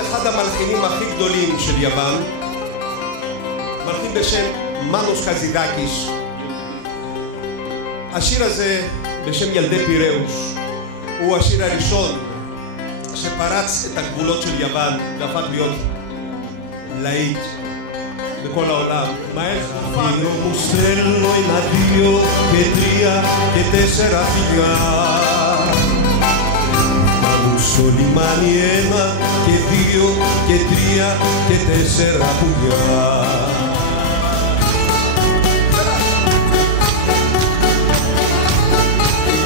אחד המלחינים הכי גדולים של יוון, מלחין בשם מנוס חזידקיס. השיר הזה בשם ילדי פיראוס הוא השיר הראשון שפרץ את הגבולות של יוון והפך להיות להיט בכל העולם. Io mustello in addio che tria che tessera figlia Solimani ένα και δύο και τρία και τέσσερα πουλιά.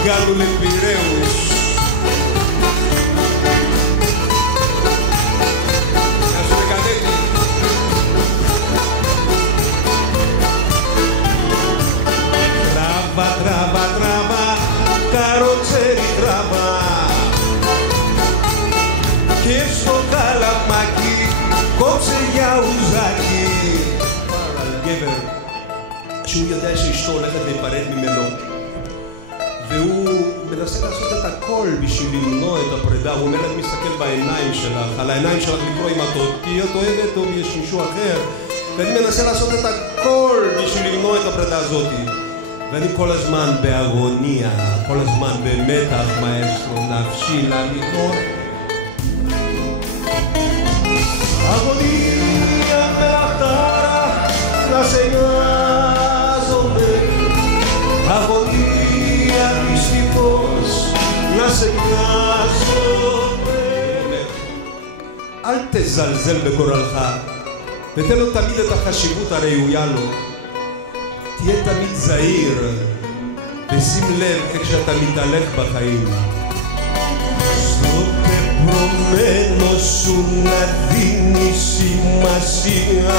Κάνουνε Πειραίους. Γεια σου Δεκανέτη. Τράβα, τράβα, τράβα, καροτσέρι τράβα και στο καλαμάκι κόψε για ουζάκι. על גבר שהוא יודע שאשתו הולכת להיפרד ממנו והוא מנסה לעשות את הכל בשביל למנוע את הפרידה. הוא אומר, אני מסתכל בעיניים שלך, על העיניים שלך לקרוא אם את אוהבת או יש מישהו אחר, ואני מנסה לעשות את הכל בשביל למנוע את הפרידה הזאת, ואני כל הזמן באגוניה, כל הזמן במתח מאסטרו נפשי למכור. Αγωνία με λαχτάρα να σε νοιάζομαι, αγωνία δυστυχώς να σε νοιάζομαι. אל תזלזל בגורלך ותן לו תמיד את החשיבות הראויה לו. תהיה תמיד זהיר ושים לב איך שאתה מתהלך בחיים. Στο πεπρωμένο σου να δίνεις σημασία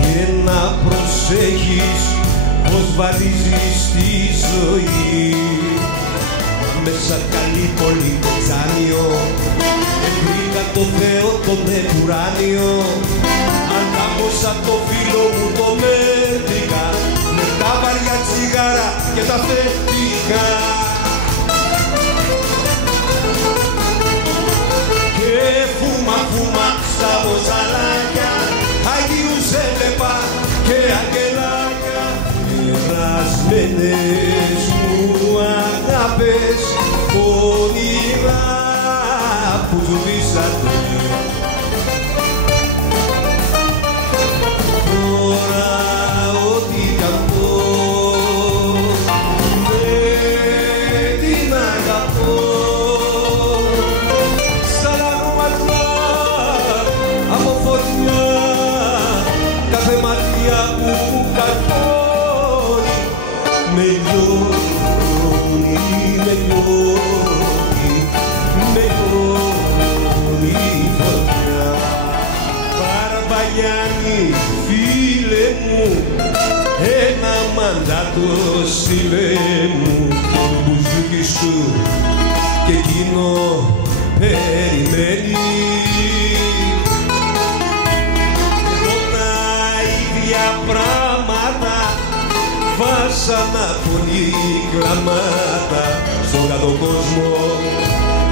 και να προσέχεις πως βαδίζεις τη ζωή. Μέσα καλή πολύ πετσάνιο βρήκα το Θεό τον επουράνιο. Ανάμωσα το φίλο μου το μέτρηκα με τα βαριά τσιγάρα και τα φετικά. Και φούμα φούμα στα βοζαλάκια Αγίους έβλεπα και αγγελάκια. Περασμένες μου αγάπες όνειρα που σβήσατε. Τώρα ό,τι αγαπώ δεν την αγαπώ. Σαν αρωματιά από φωτιά κάθε ματιά που καρπώνει με λιώνει, με λιώνει, με λιώνει η φωτιά. Παραβαγιάννη φίλε μου ένα μαντάτο στείλε μου το μπουζούκι σου και εκείνο περιμένει. Εδώ τα ίδια πράγματα βάσανα πολύ κλαμάτα στον κάτω κόσμο.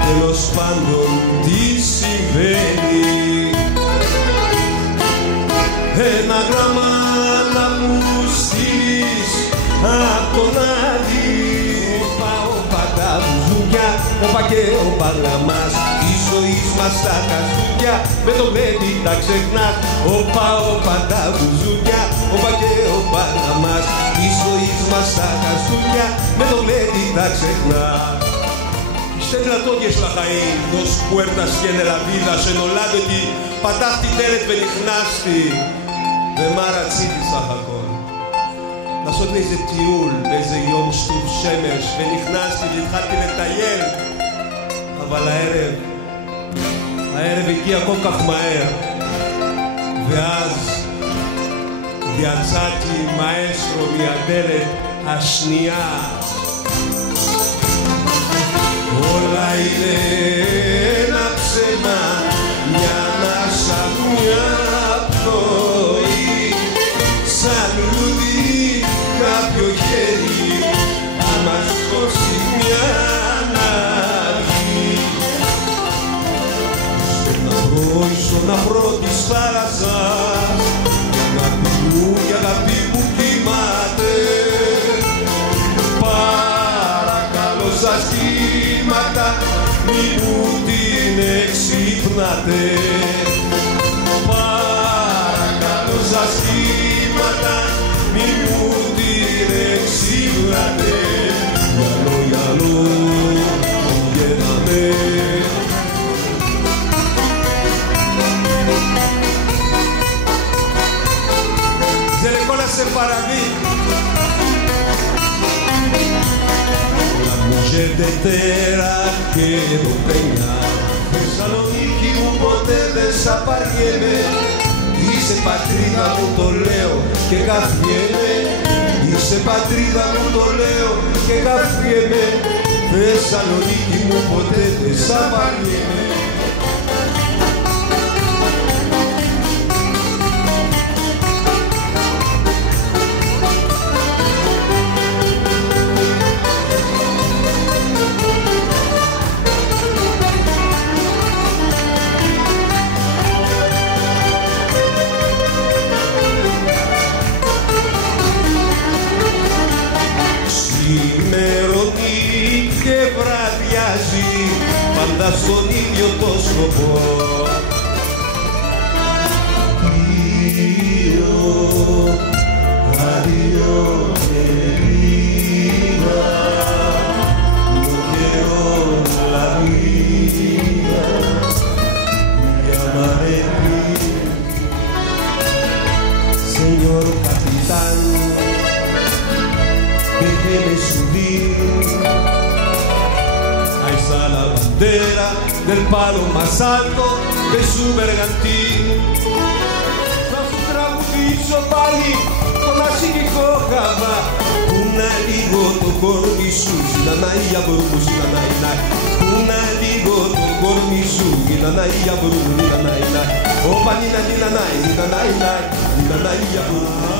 Τέλος πάντων τι συμβαίνει. Ένα γράμμα να μου στείλεις απ' τον Άδη. Όπα, όπα τα μπουζούκια, όπα και όπα γραμμάς. Η ζωή μας τα καζούκια, με το μένει τα ξεχνάς. Όπα, όπα τα μπουζούκια, όπα και όπα γραμμάς. Η ζωή μας τα καζούκια, με το μένει τα ξεχνάς. שתי דלתות יש לחיים, dos puertas tiene la vida, שנולדתי, פתחתי דלת ונכנסתי. ומה רציתי סך הכל? לעשות לי איזה טיול באיזה יום שטוף שמש, ונכנסתי והתחלתי לטייל, אבל הערב הגיע כל כך מהר, ואז יצאתי מאסטרו מהדלת השנייה. Όλα είναι ένα ψέμα, μια ανάσα, μια πνοή. Σαν λουλούδι κάποιο χέρι θα μας δώσει μια ανάγκη. Στο εγώ ήσουν πρώτης θάλασσας. Η αγάπη μου κοιμάται. Παρακαλώ σας κύματα, μη μου την εξυπνάτε. Παρακαλώ σας κύματα, μη μου την εξυπνάτε. Γυαλό, γυαλό, πηγαίναμε. Ζερεκόλα σε παραδεί. La mujer de Tera quedó peñada. Θεσσαλονίκη μου ποτέ δεν σ' απαριέμαι. Είσαι πατρίδα μου το λέω και καφιέμαι. Είσαι πατρίδα μου το λέω και καφιέμαι. Θεσσαλονίκη μου ποτέ δεν σ' απαριέμαι. Ημερώνει και βραδιάζει πάντα στον ίδιο το σκοπό. Αδειό Μερίδα, no quiero la vida, llamaré Señor Capitán. Déjeme subir a esa la bandera del palo más alto de su bergantín. Θα σου τραγουδήσω πάλι τον ασυγικό χαβά. Πούνα λίγο το κόρμι σου, ζητανάια μπορούμε, ζητανάι. Πούνα λίγο το κόρμι σου, ζητανάια μπορούμε, ζητανάι. Όπα νίνα νίνα νάι, ζητανάι, ζητανάια μπορούμε.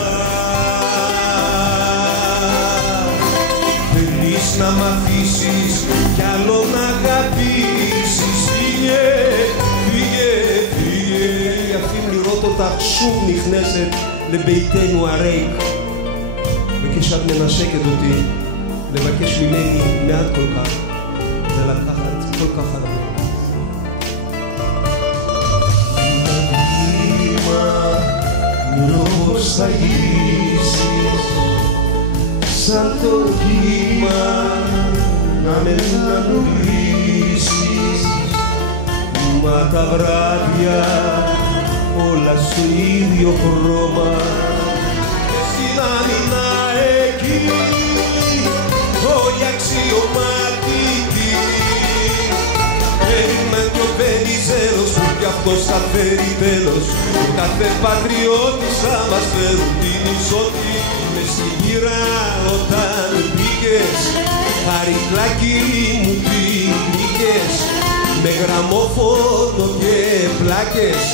Θέλεις να μ' αφήσεις κι άλλο να αγαπήσεις. Φύγε, φύγε, φύγε. יפים לראות אותך שוב נכנסת לביתנו הריק, וכשאת מנשקת אותי לבקש ממני מעט כל כך ולקחת כל כך הרבה. אמא, מרוב θα γυρίσεις σαν το κύμα να με αναγνωρίσεις. Μα τα βράδια όλα στο ίδιο χρώμα, εσύ να μείνα εκεί, όλοι αξιωματικοί. Περίμενε κι ο Βενιζέλος που κι αυτός θα φέρει τέλος. Ο κάθε πατριώτης θα μας φέρουν την ισότητα. Μες στη γύρα όταν μπήκες, χαρικλάκι μου πήγες, με γραμμόφωνο και πλάκες,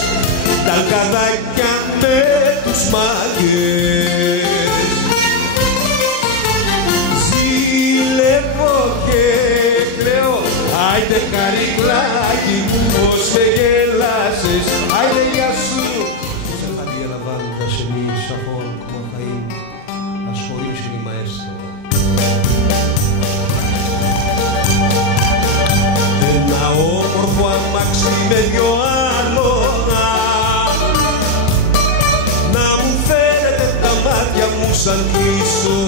τα αλκαδάκια με τους μάγκες. Ζηλεύω και κλαίω, άιντε χαρικλάκι μου πως με γέλασες, άιντε για σου. Πώς θα διέλαβαν τα σεμί σαφών κομμαχαΐν, ασχολήσου η μαέστρο. Ένα όμορφο αμάξι με δυο άλογα, να μου φέρετε τα μάτια μου σαν κλείσω.